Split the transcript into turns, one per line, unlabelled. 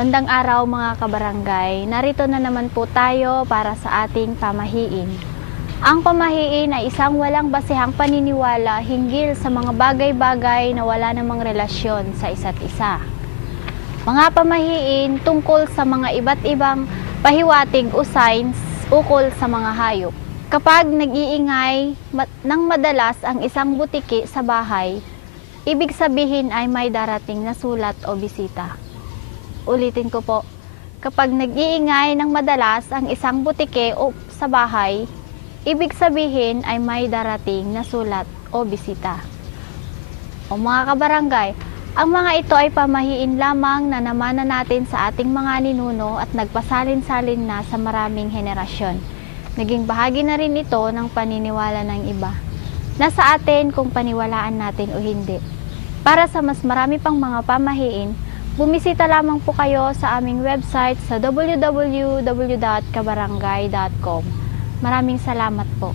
Mandang araw mga kabarangay, narito na naman po tayo para sa ating pamahiin. Ang pamahiin ay isang walang basihang paniniwala hinggil sa mga bagay-bagay na wala namang relasyon sa isa't isa. Mga pamahiin tungkol sa mga iba't ibang pahiwatig o signs ukol sa mga hayop. Kapag nag-iingay ng madalas ang isang butiki sa bahay, ibig sabihin ay may darating na sulat o bisita. Ulitin ko po, kapag nag-iingay ng madalas ang isang butike o sa bahay, ibig sabihin ay may darating na sulat o bisita. O mga kabarangay, ang mga ito ay pamahiin lamang na namana natin sa ating mga ninuno at nagpasalin-salin na sa maraming henerasyon. Naging bahagi na rin ito ng paniniwala ng iba. Nasa atin kung paniwalaan natin o hindi. Para sa mas marami pang mga pamahiin, bumisita lamang po kayo sa aming website sa www.kabarangay.com. Maraming salamat po.